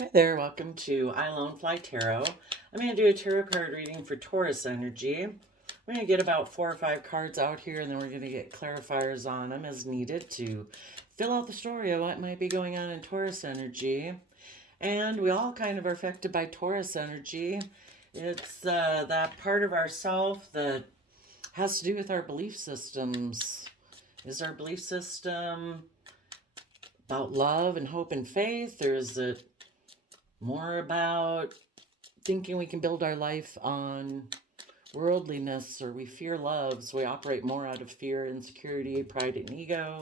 Hi there, welcome to I Lone Fly Tarot. I'm going to do a tarot card reading for Taurus energy. We're going to get about 4 or 5 cards out here, and then we're going to get clarifiers on them as needed to fill out the story of what might be going on in Taurus energy. And we all kind of are affected by Taurus energy. It's that part of ourself that has to do with our belief systems. Is our belief system about love and hope and faith, or is it more about thinking we can build our life on worldliness, or we fear love, so we operate more out of fear, insecurity, pride, and ego?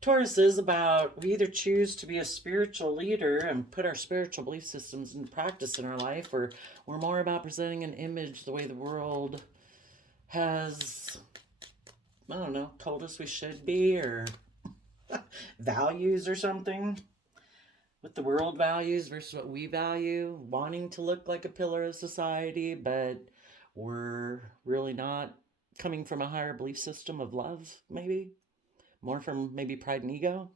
Taurus is about we either choose to be a spiritual leader and put our spiritual belief systems into practice in our life, or we're more about presenting an image the way the world has, I don't know, told us we should be, or values or something. What the world values versus what we value, wanting to look like a pillar of society, but we're really not coming from a higher belief system of love, maybe more from maybe pride and ego.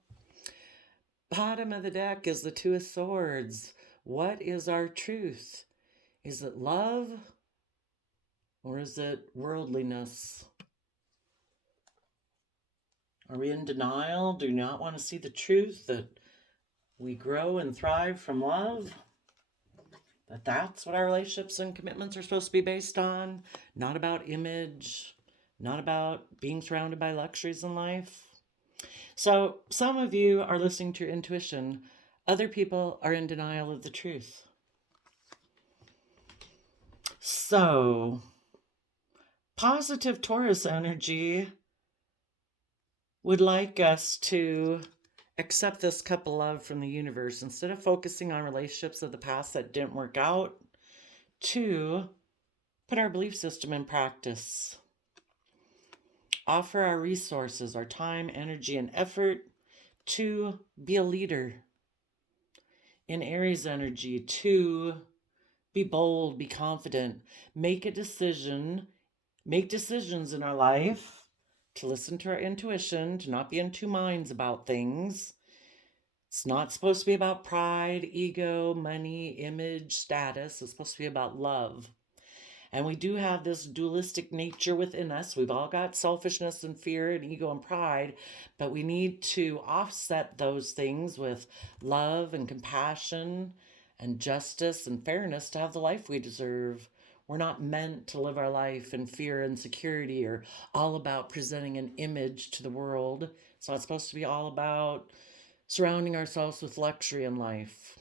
Bottom of the deck is the Two of Swords. What is our truth? Is it love or is it worldliness? Are we in denial? Do not want to see the truth that we grow and thrive from love? That's what our relationships and commitments are supposed to be based on? Not about image, not about being surrounded by luxuries in life. So some of you are listening to your intuition. Other people are in denial of the truth. So positive Taurus energy would like us to accept this cup of love from the universe instead of focusing on relationships of the past that didn't work out, to put our belief system in practice. Offer our resources, our time, energy, and effort to be a leader. In Aries energy, to be bold, be confident, make decisions in our life, to listen to our intuition, to not be in two minds about things. It's not supposed to be about pride, ego, money, image, status. It's supposed to be about love. And we do have this dualistic nature within us. We've all got selfishness and fear and ego and pride, but we need to offset those things with love and compassion and justice and fairness to have the life we deserve. We're not meant to live our life in fear and insecurity, or all about presenting an image to the world. It's not supposed to be all about surrounding ourselves with luxury in life.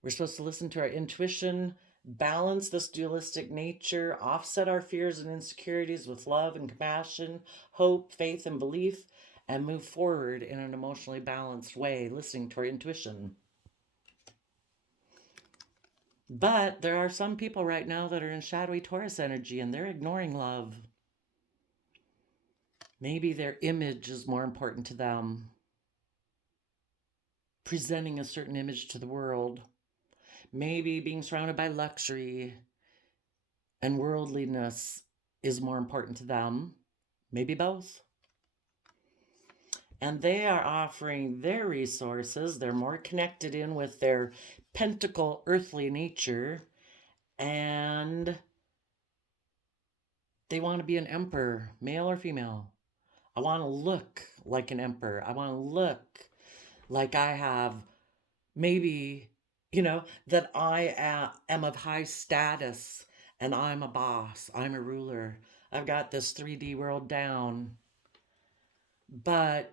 We're supposed to listen to our intuition, balance this dualistic nature, offset our fears and insecurities with love and compassion, hope, faith, and belief, and move forward in an emotionally balanced way, listening to our intuition. But there are some people right now that are in shadowy Taurus energy, and they're ignoring love. Maybe their image is more important to them, presenting a certain image to the world. Maybe being surrounded by luxury and worldliness is more important to them. Maybe both. And they are offering their resources. They're more connected in with their pentacle earthly nature, and they want to be an emperor, male or female. I want to look like an emperor. I want to look like I have maybe, that I am of high status and I'm a boss. I'm a ruler. I've got this 3D world down. But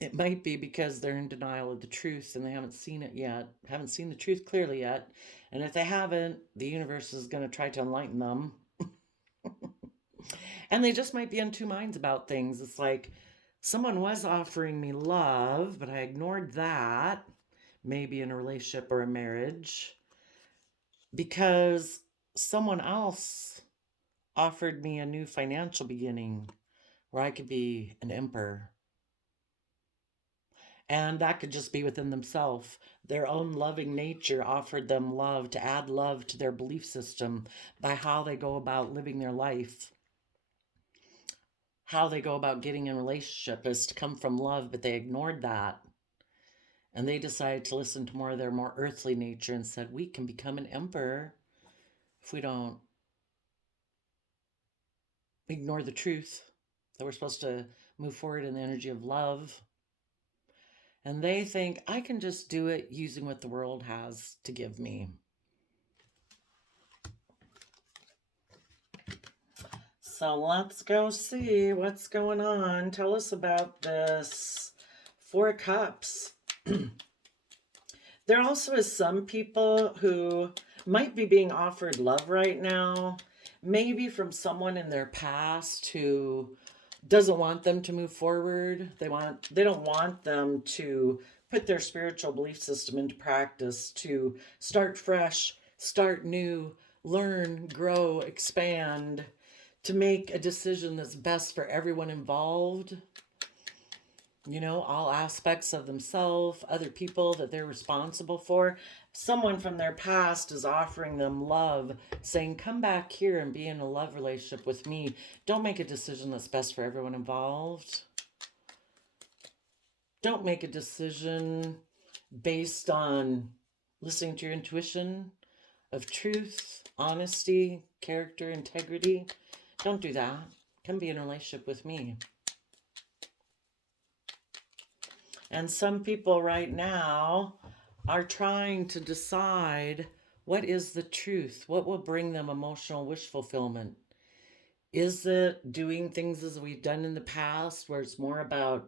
it might be because they're in denial of the truth and they haven't seen it yet, haven't seen the truth clearly yet. And if they haven't, the universe is going to try to enlighten them. And they just might be in two minds about things. It's like someone was offering me love, but I ignored that, maybe in a relationship or a marriage, because someone else offered me a new financial beginning where I could be an emperor. And that could just be within themselves. Their own loving nature offered them love, to add love to their belief system by how they go about living their life. How they go about getting in a relationship is to come from love, but they ignored that. And they decided to listen to more of their more earthly nature and said, we can become an emperor if we don't ignore the truth that we're supposed to move forward in the energy of love. And they think, I can just do it using what the world has to give me. So let's go see what's going on. Tell us about this Four of Cups. There also is some people who might be being offered love right now, maybe from someone in their past who doesn't want them to move forward. They don't want them to put their spiritual belief system into practice, to start fresh, start new, learn, grow, expand, to make a decision that's best for everyone involved. You know, all aspects of themselves, other people that they're responsible for. Someone from their past is offering them love, saying, come back here and be in a love relationship with me. Don't make a decision that's best for everyone involved. Don't make a decision based on listening to your intuition of truth, honesty, character, integrity. Don't do that. Come be in a relationship with me. And some people right now are trying to decide what is the truth, what will bring them emotional wish fulfillment. Is it doing things as we've done in the past, where it's more about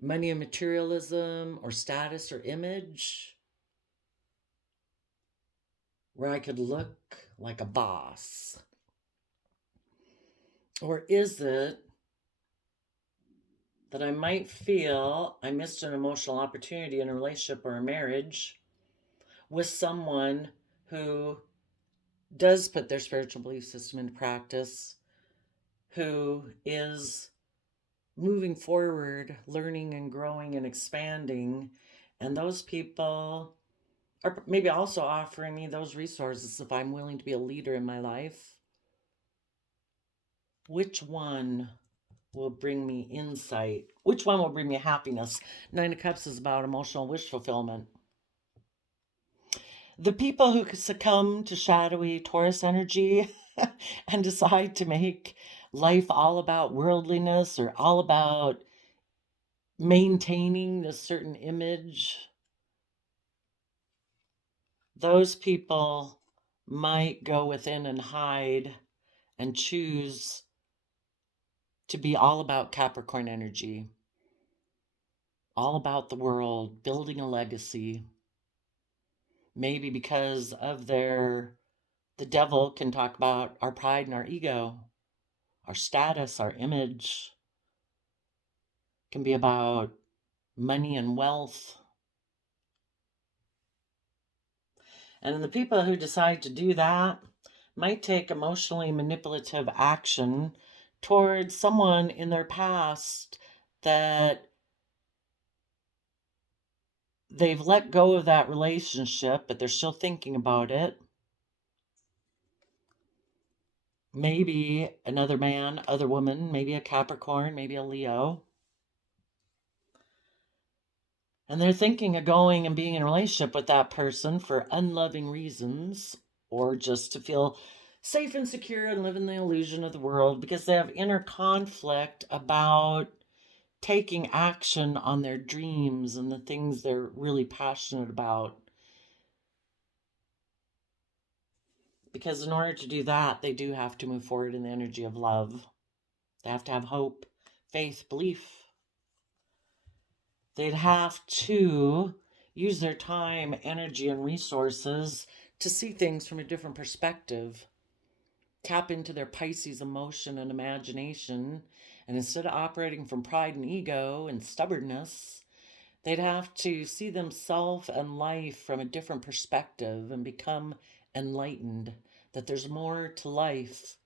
money and materialism or status or image, where I could look like a boss? Or is it that I might feel I missed an emotional opportunity in a relationship or a marriage with someone who does put their spiritual belief system into practice, who is moving forward, learning and growing and expanding, and those people are maybe also offering me those resources if I'm willing to be a leader in my life? Which one will bring me insight? Which one will bring me happiness? Nine of Cups is about emotional wish fulfillment. The people who succumb to shadowy Taurus energy and decide to make life all about worldliness or all about maintaining this certain image, those people might go within and hide and choose to be all about Capricorn energy, all about the world, building a legacy. Maybe because of the devil can talk about our pride and our ego, our status, our image, can be about money and wealth. And the people who decide to do that might take emotionally manipulative action towards someone in their past that they've let go of that relationship, but they're still thinking about it. Maybe another man, other woman, maybe a Capricorn, maybe a Leo. And they're thinking of going and being in a relationship with that person for unloving reasons, or just to feel safe and secure and live in the illusion of the world, because they have inner conflict about taking action on their dreams and the things they're really passionate about. Because in order to do that, they do have to move forward in the energy of love. They have to have hope, faith, belief. They'd have to use their time, energy, and resources to see things from a different perspective. Tap into their Pisces emotion and imagination. And instead of operating from pride and ego and stubbornness, they'd have to see themselves and life from a different perspective and become enlightened. That there's more to life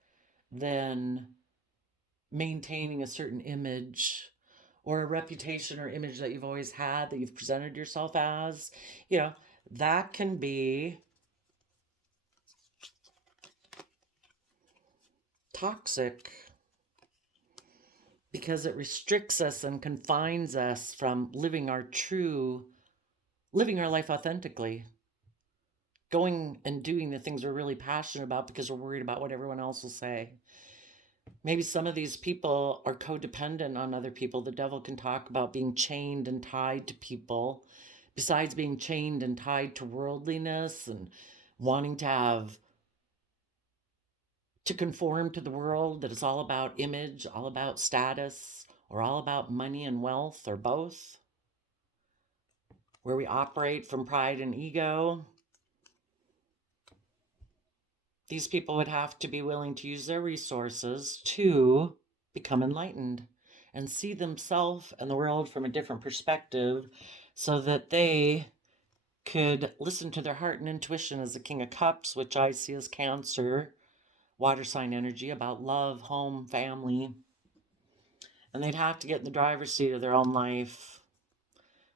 than maintaining a certain image or a reputation or image that you've always had, that you've presented yourself as. You know, that can be toxic because it restricts us and confines us from living our true living our life authentically, going and doing the things we're really passionate about because we're worried about what everyone else will say. Maybe some of these people are codependent on other people. The devil can talk about being chained and tied to people. Besides being chained and tied to worldliness and wanting to conform to the world that is all about image, all about status, or all about money and wealth, or both, where we operate from pride and ego. These people would have to be willing to use their resources to become enlightened and see themselves and the world from a different perspective so that they could listen to their heart and intuition as the King of Cups, which I see as Cancer, water sign energy, about love, home, family. And they'd have to get in the driver's seat of their own life.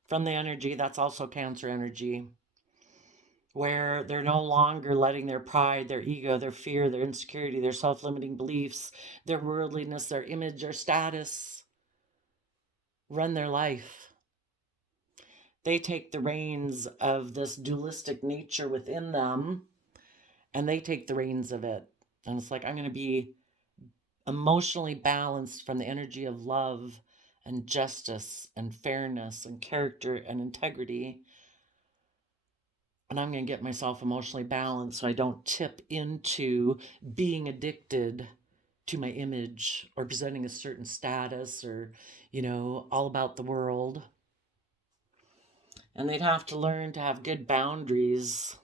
From the energy, that's also Cancer energy, where they're no longer letting their pride, their ego, their fear, their insecurity, their self-limiting beliefs, their worldliness, their image, their status run their life. They take the reins of this dualistic nature within them, and they take the reins of it. And it's like, I'm going to be emotionally balanced from the energy of love and justice and fairness and character and integrity. And I'm going to get myself emotionally balanced so I don't tip into being addicted to my image or presenting a certain status or, all about the world. And they'd have to learn to have good boundaries.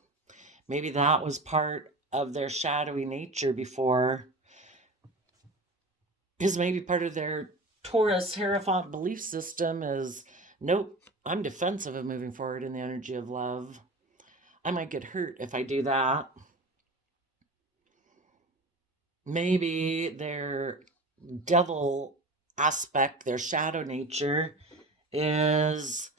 Maybe that was part of their shadowy nature before. Because maybe part of their Taurus Hierophant belief system is, nope, I'm defensive of moving forward in the energy of love. I might get hurt if I do that. Maybe their devil aspect, their shadow nature, is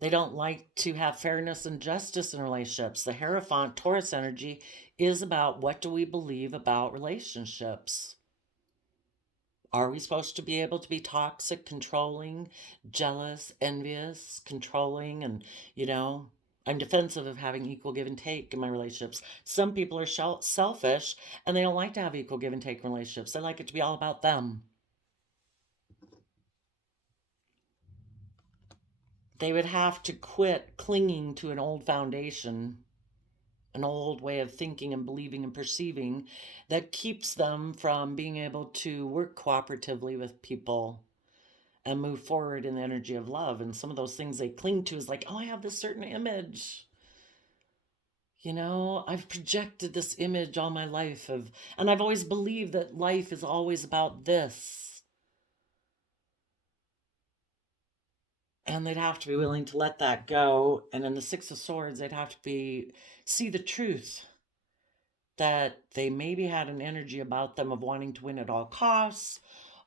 they don't like to have fairness and justice in relationships. The Hierophant Taurus energy is about, what do we believe about relationships? Are we supposed to be able to be toxic, controlling, jealous, envious, controlling, and, I'm defensive of having equal give and take in my relationships. Some people are selfish and they don't like to have equal give and take in relationships. They like it to be all about them. They would have to quit clinging to an old foundation, an old way of thinking and believing and perceiving that keeps them from being able to work cooperatively with people and move forward in the energy of love. And some of those things they cling to is like, oh, I have this certain image. I've projected this image all my life and I've always believed that life is always about this. And they'd have to be willing to let that go. And in the Six of Swords, they'd have to see the truth that they maybe had an energy about them of wanting to win at all costs,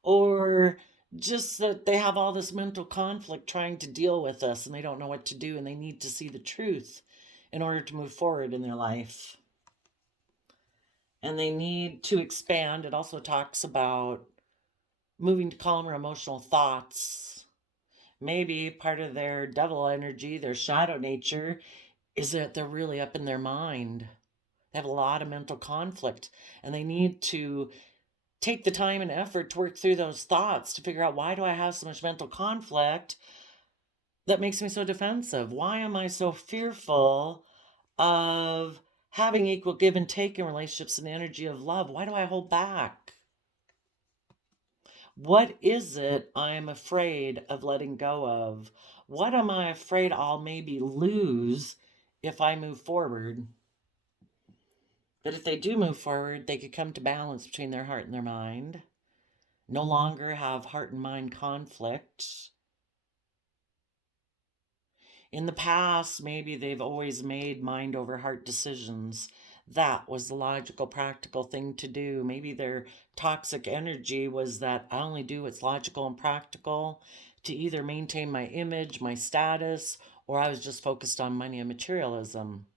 or just that they have all this mental conflict trying to deal with us and they don't know what to do and they need to see the truth in order to move forward in their life. And they need to expand. It also talks about moving to calmer emotional thoughts. Maybe part of their devil energy, their shadow nature, is that they're really up in their mind. They have a lot of mental conflict and they need to take the time and effort to work through those thoughts to figure out, why do I have so much mental conflict that makes me so defensive? Why am I so fearful of having equal give and take in relationships and the energy of love? Why do I hold back? What is it I'm afraid of letting go of? What am I afraid I'll maybe lose if I move forward? But if they do move forward, they could come to balance between their heart and their mind, no longer have heart and mind conflict. In the past, maybe they've always made mind over heart decisions. That was the logical, practical thing to do. Maybe their toxic energy was that I only do what's logical and practical to either maintain my image, my status, or I was just focused on money and materialism.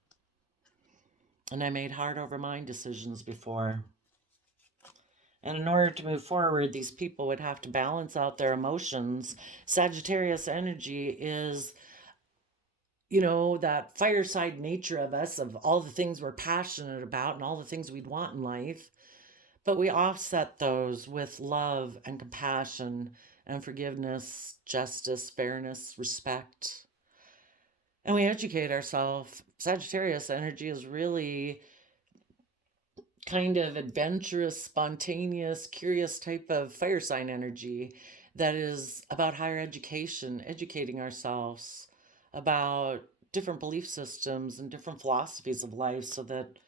And I made heart over mind decisions before. And in order to move forward, these people would have to balance out their emotions. Sagittarius energy is that fireside nature of us, of all the things we're passionate about and all the things we'd want in life. But we offset those with love and compassion and forgiveness, justice, fairness, respect. And we educate ourselves. Sagittarius energy is really kind of adventurous, spontaneous, curious type of fire sign energy that is about higher education, educating ourselves about different belief systems and different philosophies of life so that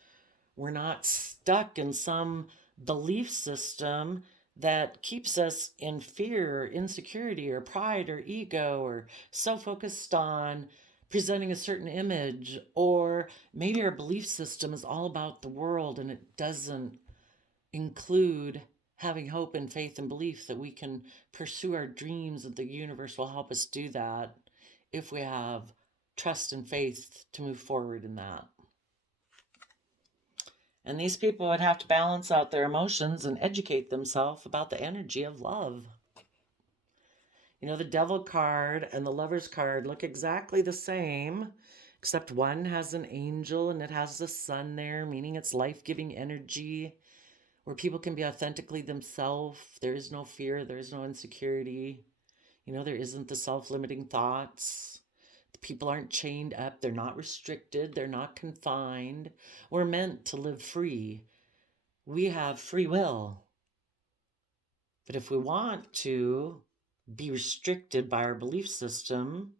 we're not stuck in some belief system that keeps us in fear, insecurity, or pride, or ego, or so focused on presenting a certain image, or maybe our belief system is all about the world and it doesn't include having hope and faith and belief that we can pursue our dreams, and the universe will help us do that if we have trust and faith to move forward in that. And these people would have to balance out their emotions and educate themselves about the energy of love. The Devil card and the Lover's card look exactly the same, except one has an angel and it has the sun there, meaning it's life-giving energy where people can be authentically themselves. There is no fear, there is no insecurity. There isn't the self-limiting thoughts. The people aren't chained up, they're not restricted, they're not confined. We're meant to live free. We have free will. But if we want to be restricted by our belief system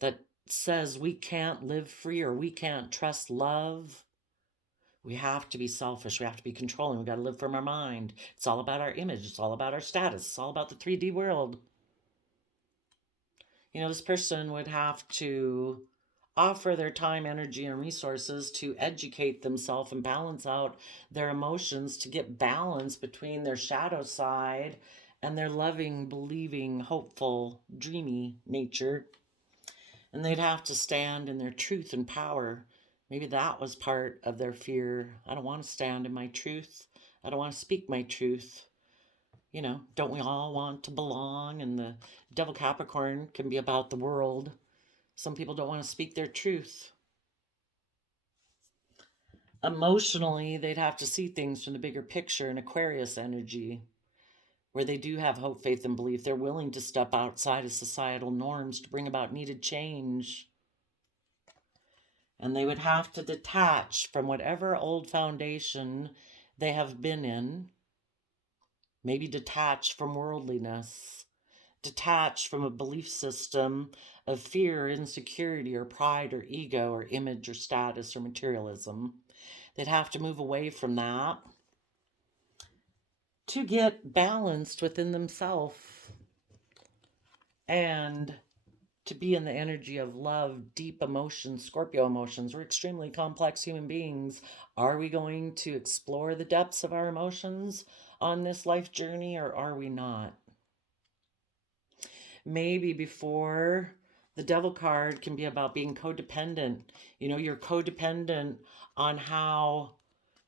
that says we can't live free or we can't trust love, we have to be selfish, we have to be controlling, we got to live from our mind. It's all about our image, it's all about our status, it's all about the 3D world. This person would have to offer their time, energy, and resources to educate themselves and balance out their emotions to get balance between their shadow side and their loving, believing, hopeful, dreamy nature. And they'd have to stand in their truth and power. Maybe that was part of their fear. I don't want to stand in my truth. I don't want to speak my truth. Don't we all want to belong? And the Devil Capricorn can be about the world. Some people don't want to speak their truth. Emotionally, they'd have to see things from the bigger picture in Aquarius energy, where they do have hope, faith, and belief. They're willing to step outside of societal norms to bring about needed change. And they would have to detach from whatever old foundation they have been in, maybe detach from worldliness, detach from a belief system of fear, insecurity, or pride, or ego, or image, or status, or materialism. They'd have to move away from that to get balanced within themselves and to be in the energy of love, deep emotions, Scorpio emotions. We're extremely complex human beings. Are we going to explore the depths of our emotions on this life journey, or are we not? Maybe before the Devil card can be about being codependent. You're codependent on how,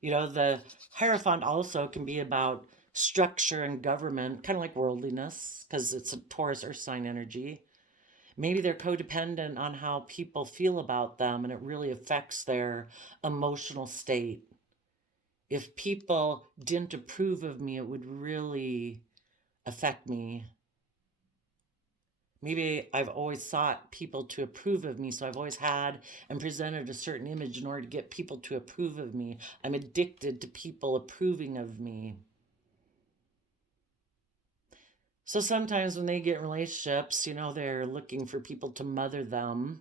the Hierophant also can be about structure and government, kind of like worldliness, because it's a Taurus earth sign energy. Maybe they're codependent on how people feel about them, and it really affects their emotional state. If people didn't approve of me, it would really affect me. Maybe I've always sought people to approve of me, so I've always had and presented a certain image in order to get people to approve of me. I'm addicted to people approving of me. So sometimes when they get in relationships, they're looking for people to mother them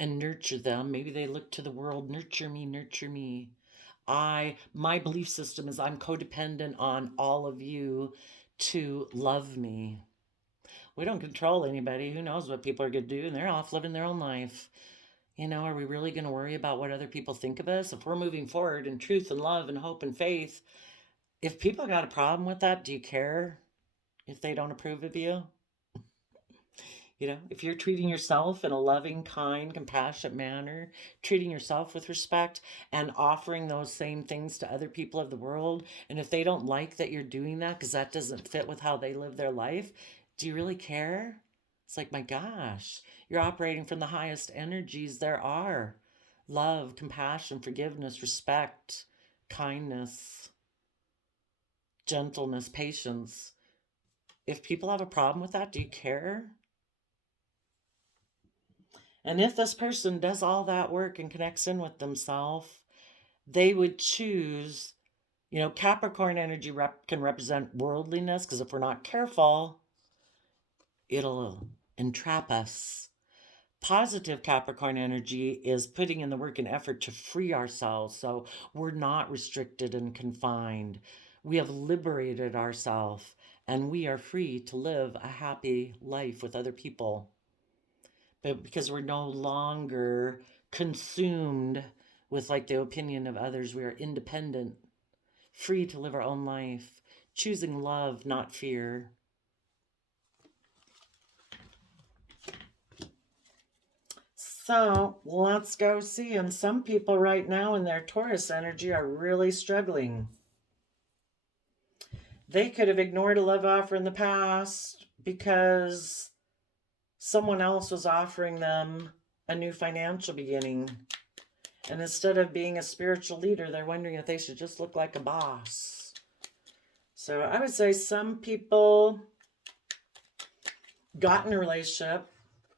and nurture them. Maybe they look to the world, nurture me, nurture me. My belief system is I'm codependent on all of you to love me. We don't control anybody. Who knows what people are going to do? And they're off living their own life. Are we really going to worry about what other people think of us? If we're moving forward in truth and love and hope and faith, if people got a problem with that, do you care if they don't approve of you? If you're treating yourself in a loving, kind, compassionate manner, treating yourself with respect and offering those same things to other people of the world, and if they don't like that you're doing that because that doesn't fit with how they live their life, do you really care? It's like, my gosh, you're operating from the highest energies there are. Love, compassion, forgiveness, respect, kindness, gentleness, patience. If people have a problem with that, do you care? And if this person does all that work and connects in with themselves, they would choose, Capricorn energy can represent worldliness, because if we're not careful, it'll entrap us. Positive Capricorn energy is putting in the work and effort to free ourselves, so we're not restricted and confined. We have liberated ourselves, and we are free to live a happy life with other people. But because we're no longer consumed with the opinion of others, we are independent, free to live our own life, choosing love, not fear. So let's go see. And some people right now in their Taurus energy are really struggling. They could have ignored a love offer in the past because someone else was offering them a new financial beginning. And instead of being a spiritual leader, they're wondering if they should just look like a boss. So I would say some people got in a relationship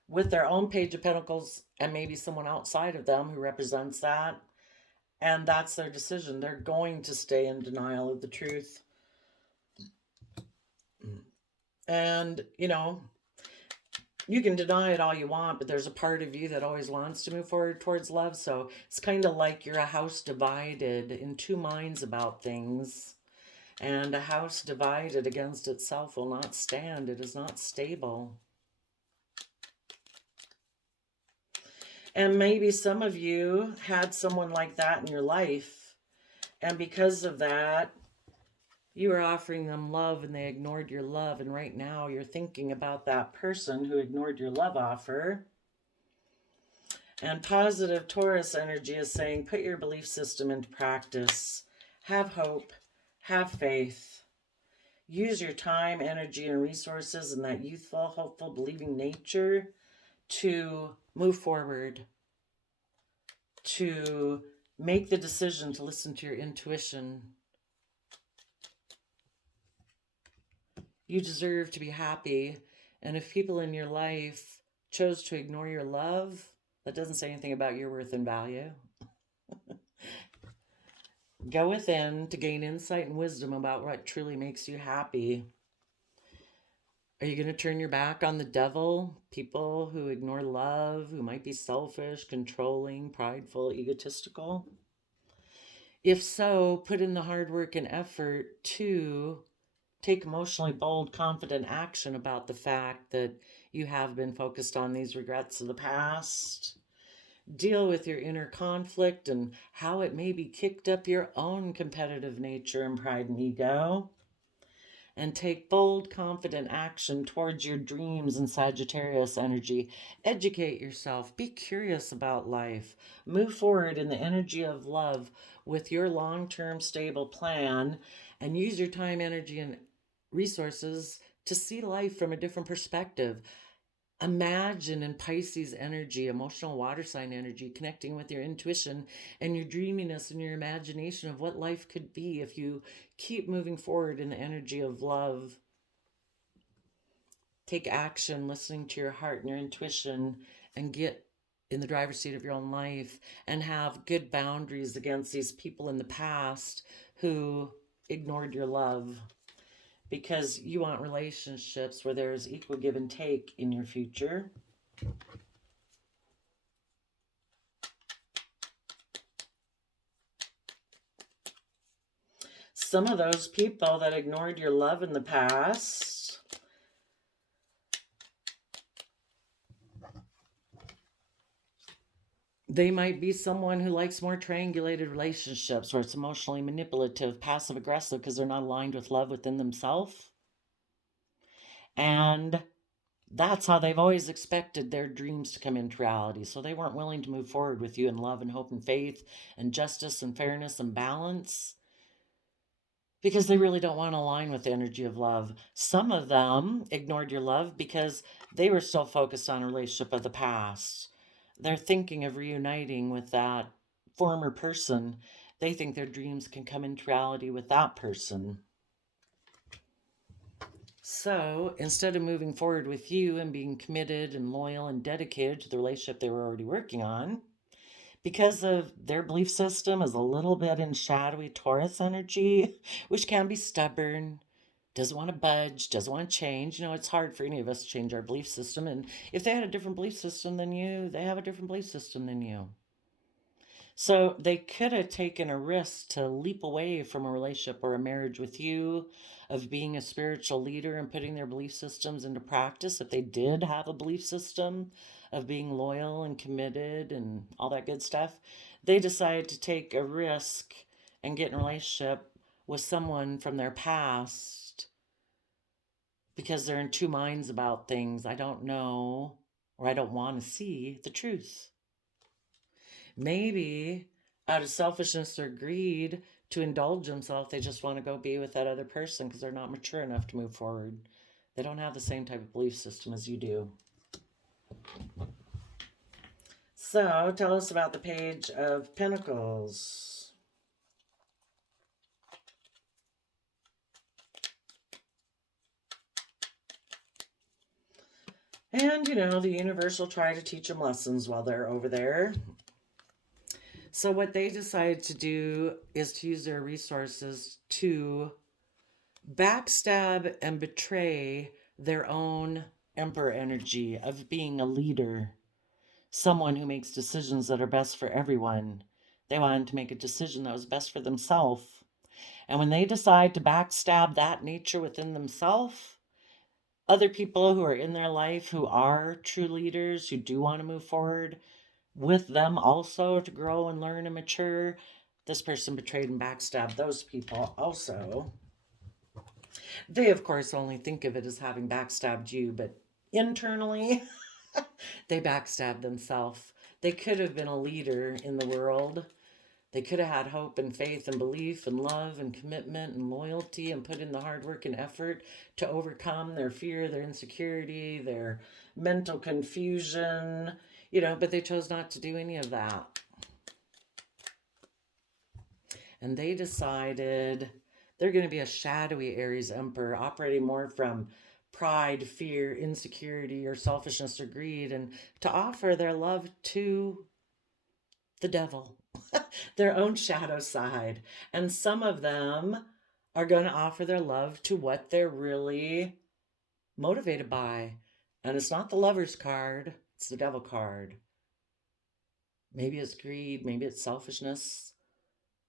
with their own Page of Pentacles and maybe someone outside of them who represents that. And that's their decision. They're going to stay in denial of the truth. And, you can deny it all you want, but there's a part of you that always wants to move forward towards love. So it's kind of like you're a house divided in two minds about things. And a house divided against itself will not stand. It is not stable. And maybe some of you had someone like that in your life. And because of that, you were offering them love and they ignored your love. And right now you're thinking about that person who ignored your love offer. And positive Taurus energy is saying, put your belief system into practice. Have hope. Have faith. Use your time, energy, and resources and that youthful, hopeful, believing nature to move forward, to make the decision to listen to your intuition. You deserve to be happy. And if people in your life chose to ignore your love, that doesn't say anything about your worth and value. Go within to gain insight and wisdom about what truly makes you happy. Are you going to turn your back on the devil? People who ignore love, who might be selfish, controlling, prideful, egotistical? If so, put in the hard work and effort to take emotionally bold, confident action about the fact that you have been focused on these regrets of the past. Deal with your inner conflict and how it maybe kicked up your own competitive nature and pride and ego. And take bold, confident action towards your dreams and Sagittarius energy. Educate yourself. Be curious about life. Move forward in the energy of love with your long-term stable plan and use your time, energy, and resources to see life from a different perspective. Imagine in Pisces energy, emotional water sign energy, connecting with your intuition and your dreaminess and your imagination of what life could be if you keep moving forward in the energy of love. Take action, listening to your heart and your intuition, and get in the driver's seat of your own life and have good boundaries against these people in the past who ignored your love. Because you want relationships where there is equal give and take in your future. Some of those people that ignored your love in the past, they might be someone who likes more triangulated relationships where it's emotionally manipulative, passive aggressive because they're not aligned with love within themselves. And that's how they've always expected their dreams to come into reality. So they weren't willing to move forward with you in love and hope and faith and justice and fairness and balance. because they really don't want to align with the energy of love. Some of them ignored your love because they were still focused on a relationship of the past. They're thinking of reuniting with that former person. They think their dreams can come into reality with that person. So instead of moving forward with you and being committed and loyal and dedicated to the relationship they were already working on, because of their belief system is a little bit in shadowy Taurus energy, which can be stubborn, doesn't want to budge, doesn't want to change. It's hard for any of us to change our belief system. And if they had a different belief system than you, they have a different belief system than you. So they could have taken a risk to leap away from a relationship or a marriage with you, of being a spiritual leader and putting their belief systems into practice if they did have a belief system of being loyal and committed and all that good stuff. They decided to take a risk and get in a relationship with someone from their past because they're in two minds about things. I don't know, or I don't want to see the truth. Maybe out of selfishness or greed to indulge themselves, they just want to go be with that other person because they're not mature enough to move forward. They don't have the same type of belief system as you do. So tell us about the Page of Pentacles. And, the universe will try to teach them lessons while they're over there. So what they decided to do is to use their resources to backstab and betray their own emperor energy of being a leader, someone who makes decisions that are best for everyone. They wanted to make a decision that was best for themselves. And when they decide to backstab that nature within themselves, other people who are in their life who are true leaders, who do want to move forward with them also to grow and learn and mature, this person betrayed and backstabbed those people also. They, of course, only think of it as having backstabbed you, but internally, they backstabbed themselves. They could have been a leader in the world. They could have had hope and faith and belief and love and commitment and loyalty and put in the hard work and effort to overcome their fear, their insecurity, their mental confusion, but they chose not to do any of that. And they decided they're going to be a shadowy Aries emperor, operating more from pride, fear, insecurity, or selfishness or greed, and to offer their love to the devil, their own shadow side. And some of them are going to offer their love to what they're really motivated by. And it's not the Lover's card, it's the Devil card. Maybe it's greed, maybe it's selfishness.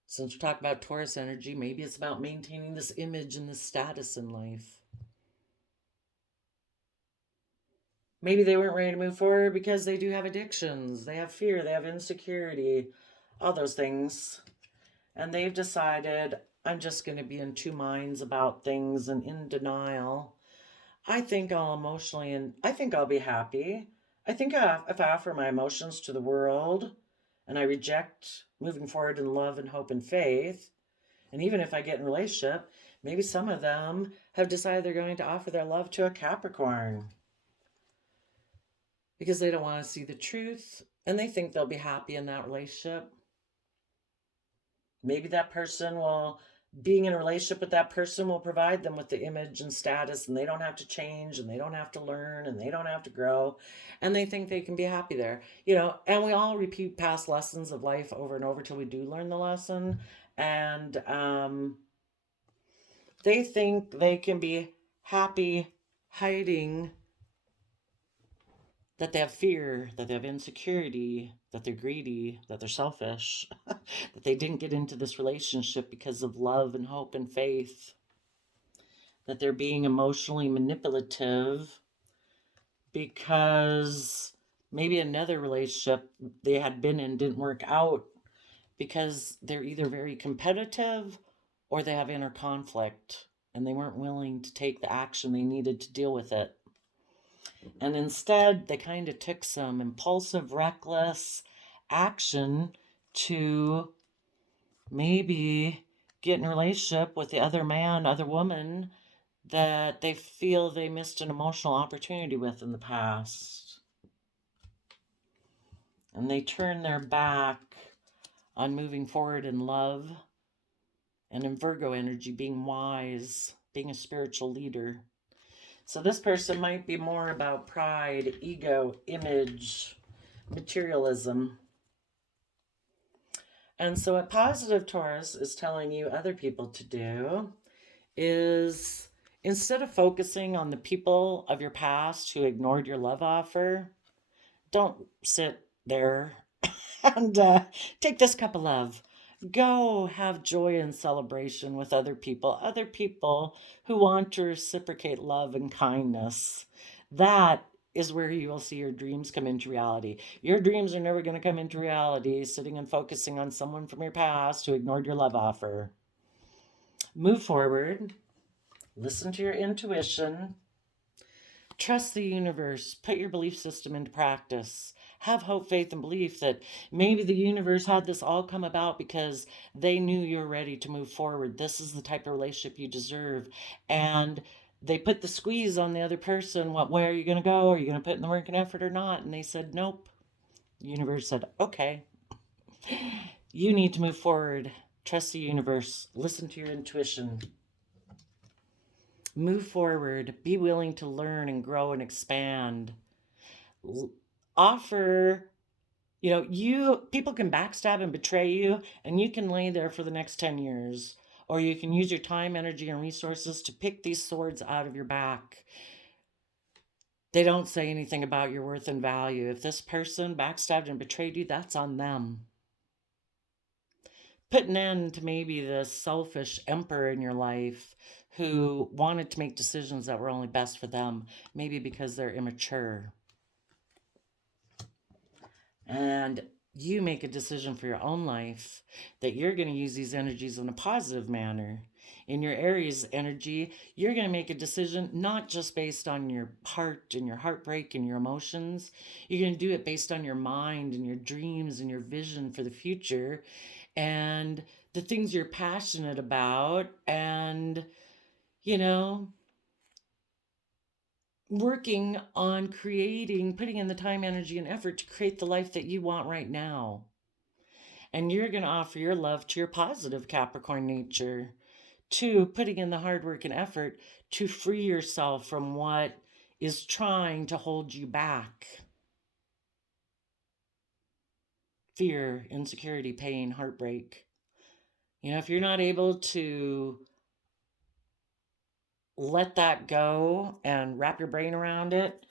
Since we're talking about Taurus energy, maybe it's about maintaining this image and this status in life. Maybe they weren't ready to move forward because they do have addictions, they have fear, they have insecurity, all those things. And they've decided, I'm just going to be in two minds about things and in denial. I think I'll emotionally, and I think I'll be happy. I think if I offer my emotions to the world and I reject moving forward in love and hope and faith, and even if I get in a relationship, maybe some of them have decided they're going to offer their love to a Capricorn because they don't want to see the truth and they think they'll be happy in that relationship. Maybe that person will, being in a relationship with that person will provide them with the image and status, and they don't have to change, and they don't have to learn, and they don't have to grow, and they think they can be happy there. And we all repeat past lessons of life over and over till we do learn the lesson. And they think they can be happy hiding that they have fear, that they have insecurity, that they're greedy, that they're selfish, that they didn't get into this relationship because of love and hope and faith, that they're being emotionally manipulative because maybe another relationship they had been in didn't work out because they're either very competitive or they have inner conflict and they weren't willing to take the action they needed to deal with it. And instead, they kind of took some impulsive, reckless action to maybe get in a relationship with the other man, other woman that they feel they missed an emotional opportunity with in the past. And they turn their back on moving forward in love, and in Virgo energy, being wise, being a spiritual leader. So this person might be more about pride, ego, image, materialism. And so what positive Taurus is telling you other people to do is, instead of focusing on the people of your past who ignored your love offer, don't sit there and take this cup of love. Go have joy and celebration with other people who want to reciprocate love and kindness. That is where you will see your dreams come into reality. Your dreams are never going to come into reality sitting and focusing on someone from your past who ignored your love offer. Move forward. Listen to your intuition. Trust the universe. Put your belief system into practice. Have hope, faith, and belief that maybe the universe had this all come about because they knew you're ready to move forward. This is the type of relationship you deserve. And they put the squeeze on the other person. What way are you going to go? Are you going to put in the work and effort or not? And they said, nope. The universe said, okay. You need to move forward. Trust the universe. Listen to your intuition. Move forward. Be willing to learn and grow and expand. Offer, people can backstab and betray you, and you can lay there for the next 10 years. Or you can use your time, energy, and resources to pick these swords out of your back. They don't say anything about your worth and value. If this person backstabbed and betrayed you, that's on them. Put an end to maybe the selfish emperor in your life who wanted to make decisions that were only best for them, maybe because they're immature. And you make a decision for your own life that you're going to use these energies in a positive manner. In your Aries energy, you're going to make a decision not just based on your heart and your heartbreak and your emotions. You're going to do it based on your mind and your dreams and your vision for the future and the things you're passionate about, and, working on putting in the time, energy, and effort to create the life that you want right now. And you're going to offer your love to your positive Capricorn nature, to putting in the hard work and effort to free yourself from what is trying to hold you back. Fear, insecurity, pain, heartbreak. If you're not able to let that go and wrap your brain around it,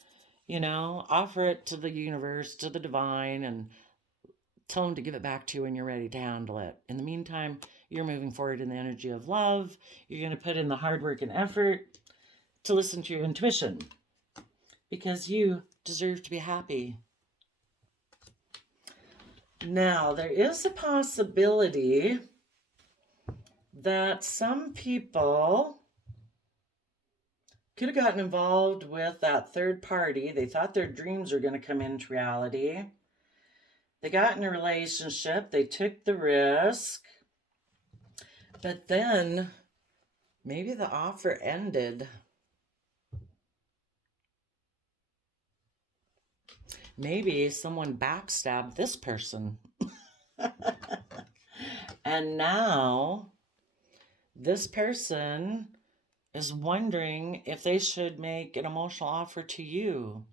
offer it to the universe, to the divine, and tell them to give it back to you when you're ready to handle it. In the meantime, you're moving forward in the energy of love. You're going to put in the hard work and effort to listen to your intuition because you deserve to be happy. Now, there is a possibility that some people could have gotten involved with that third party. They thought their dreams were going to come into reality. They got in a relationship. They took the risk. But then maybe the offer ended. Maybe someone backstabbed this person. And now this person is wondering if they should make an emotional offer to you.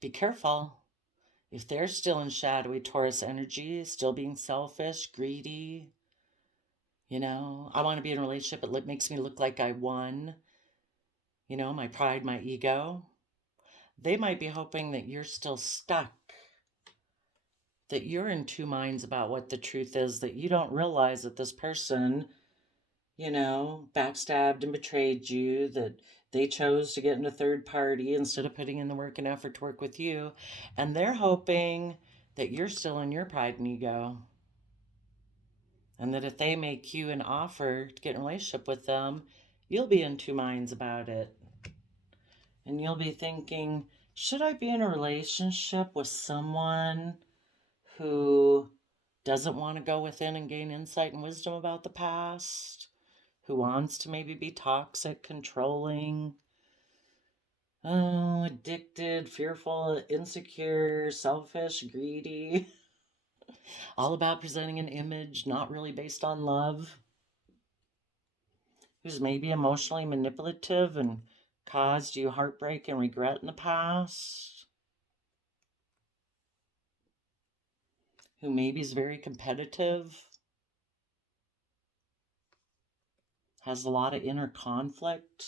Be careful. If they're still in shadowy Taurus energy, still being selfish, greedy, I want to be in a relationship, it makes me look like I won, my pride, my ego. They might be hoping that you're still stuck, that you're in two minds about what the truth is, that you don't realize that this person, backstabbed and betrayed you, that they chose to get in a third party instead of putting in the work and effort to work with you. And they're hoping that you're still in your pride and ego. And that if they make you an offer to get in a relationship with them, you'll be in two minds about it. And you'll be thinking, should I be in a relationship with someone who doesn't want to go within and gain insight and wisdom about the past, who wants to maybe be toxic, controlling, addicted, fearful, insecure, selfish, greedy, all about presenting an image not really based on love, who's maybe emotionally manipulative and caused you heartbreak and regret in the past, who maybe is very competitive, has a lot of inner conflict,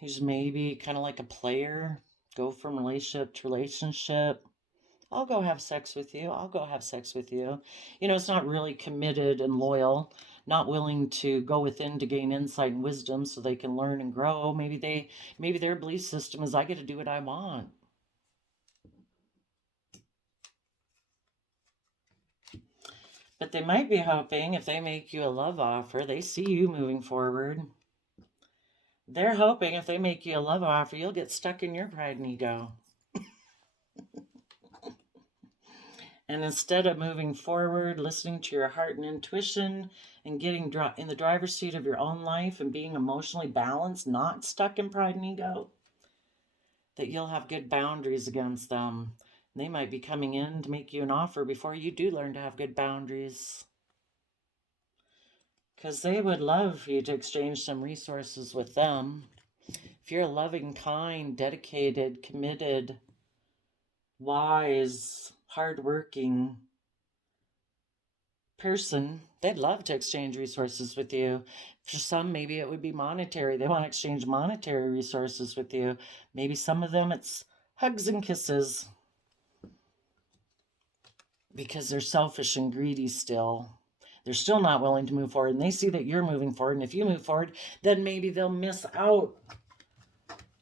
who's maybe kind of like a player, go from relationship to relationship. I'll go have sex with you. I'll go have sex with you. You know, it's not really committed and loyal, not willing to go within to gain insight and wisdom so they can learn and grow. Maybe their belief system is I get to do what I want. But they might be hoping if they make you a love offer, they see you moving forward. They're hoping if they make you a love offer, you'll get stuck in your pride and ego. And instead of moving forward, listening to your heart and intuition, and getting in the driver's seat of your own life and being emotionally balanced, not stuck in pride and ego, that you'll have good boundaries against them. They might be coming in to make you an offer before you do learn to have good boundaries. Because they would love for you to exchange some resources with them. If you're a loving, kind, dedicated, committed, wise, hardworking person, they'd love to exchange resources with you. For some, maybe it would be monetary. They want to exchange monetary resources with you. Maybe some of them it's hugs and kisses because they're selfish and greedy still. They're still not willing to move forward, and they see that you're moving forward, and if you move forward, then maybe they'll miss out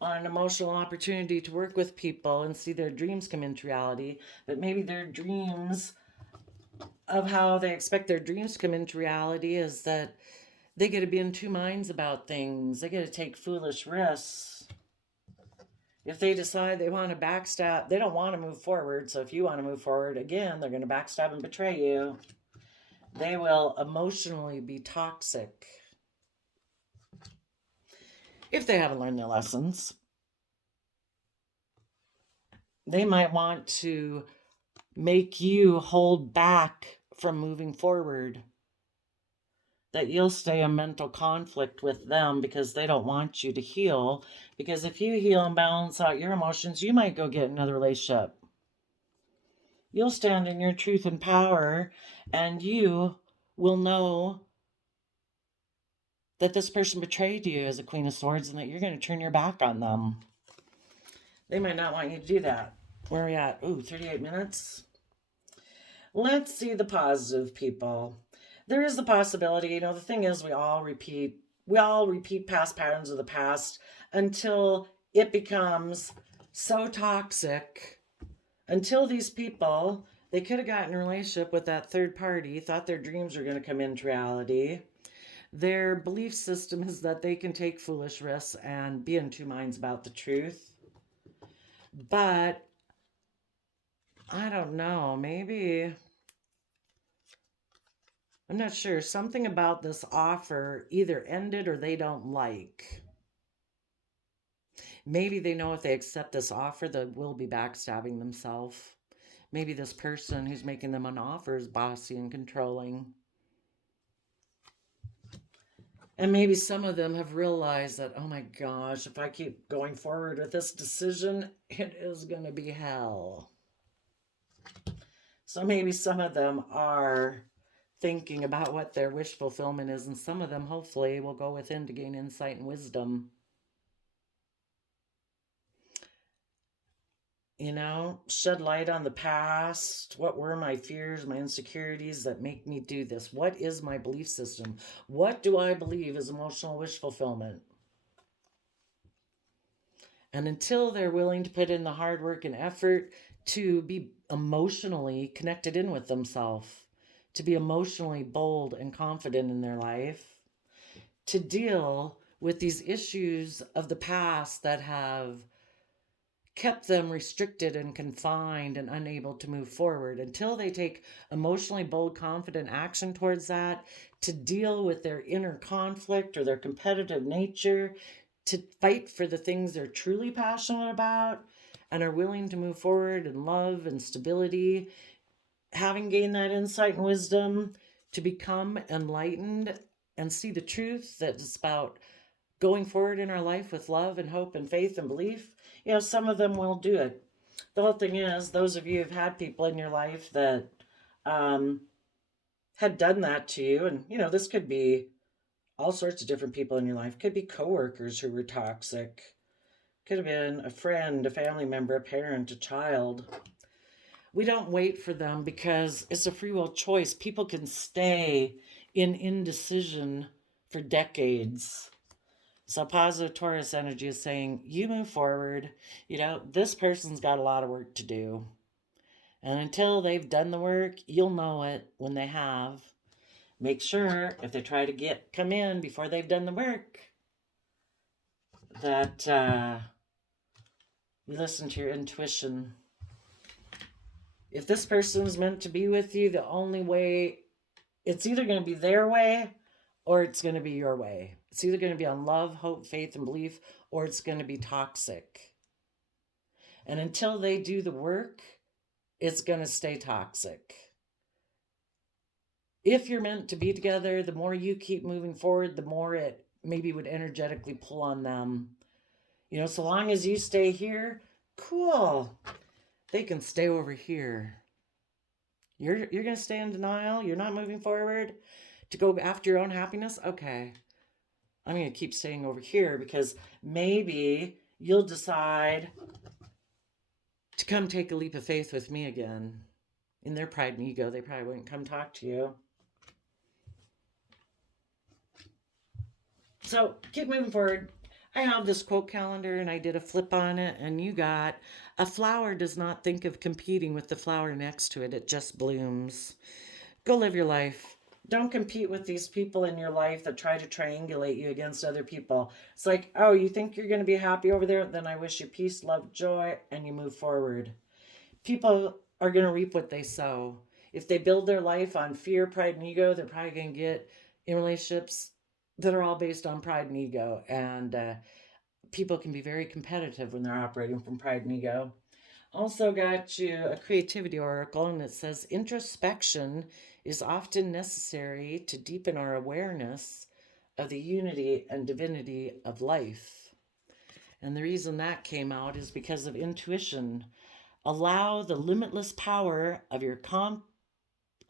on an emotional opportunity to work with people and see their dreams come into reality. But maybe their dreams of how they expect their dreams to come into reality is that they get to be in two minds about things. They get to take foolish risks. If they decide they want to backstab, they don't want to move forward. So if you want to move forward, again, they're going to backstab and betray you. They will emotionally be toxic if they haven't learned their lessons. They might want to make you hold back from moving forward, that you'll stay in mental conflict with them because they don't want you to heal. Because if you heal and balance out your emotions, you might go get another relationship. You'll stand in your truth and power, and you will know that this person betrayed you as a Queen of Swords and that you're going to turn your back on them. They might not want you to do that. Where are we at? Ooh, 38 minutes. Let's see the positive people. There is the possibility, the thing is we all repeat past patterns of the past until it becomes so toxic, until these people, they could have gotten a relationship with that third party, thought their dreams were going to come into reality. Their belief system is that they can take foolish risks and be in two minds about the truth. But I don't know, maybe, I'm not sure, something about this offer either ended or they don't like. Maybe they know if they accept this offer, they will be backstabbing themselves. Maybe this person who's making them an offer is bossy and controlling. And maybe some of them have realized that, oh my gosh, if I keep going forward with this decision, it is going to be hell. So maybe some of them are thinking about what their wish fulfillment is, and some of them hopefully will go within to gain insight and wisdom. Shed light on the past. What were my fears, my insecurities that make me do this? What is my belief system? What do I believe is emotional wish fulfillment? And until they're willing to put in the hard work and effort to be emotionally connected in with themselves, to be emotionally bold and confident in their life, to deal with these issues of the past that have kept them restricted and confined and unable to move forward until they take emotionally bold, confident action towards that to deal with their inner conflict or their competitive nature, to fight for the things they're truly passionate about and are willing to move forward in love and stability, having gained that insight and wisdom to become enlightened and see the truth that's about going forward in our life with love and hope and faith and belief. Some of them will do it. The whole thing is, those of you who've had people in your life that had done that to you, and this could be all sorts of different people in your life. Could be coworkers who were toxic. Could have been a friend, a family member, a parent, a child. We don't wait for them because it's a free will choice. People can stay in indecision for decades. So positive Taurus energy is saying, you move forward. This person's got a lot of work to do. And until they've done the work, you'll know it when they have. Make sure if they try to come in before they've done the work, that you listen to your intuition. If this person's meant to be with you, the only way, it's either going to be their way or it's going to be your way. It's either going to be on love, hope, faith, and belief, or it's going to be toxic. And until they do the work, it's going to stay toxic. If you're meant to be together, the more you keep moving forward, the more it maybe would energetically pull on them. So long as you stay here, cool. They can stay over here. You're going to stay in denial? You're not moving forward to go after your own happiness? Okay. I'm going to keep staying over here because maybe you'll decide to come take a leap of faith with me again. In their pride and ego, they probably wouldn't come talk to you. So keep moving forward. I have this quote calendar and I did a flip on it, and you got, a flower does not think of competing with the flower next to it. It just blooms. Go live your life. Don't compete with these people in your life that try to triangulate you against other people. It's like, oh, you think you're going to be happy over there? Then I wish you peace, love, joy, and you move forward. People are going to reap what they sow. If they build their life on fear, pride, and ego, they're probably going to get in relationships that are all based on pride and ego. And people can be very competitive when they're operating from pride and ego. Also got you a creativity oracle, and it says introspection is often necessary to deepen our awareness of the unity and divinity of life. And the reason that came out is because of intuition. Allow the limitless power of your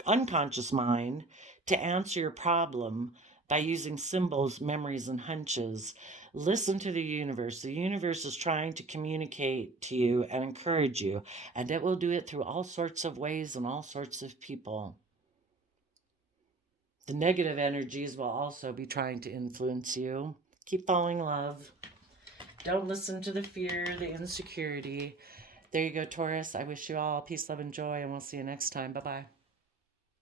unconscious mind to answer your problem by using symbols, memories, and hunches. Listen to the universe. The universe is trying to communicate to you and encourage you, and it will do it through all sorts of ways and all sorts of people. The negative energies will also be trying to influence you. Keep following love. Don't listen to the fear, the insecurity. There you go, Taurus. I wish you all peace, love, and joy, and we'll see you next time. Bye-bye.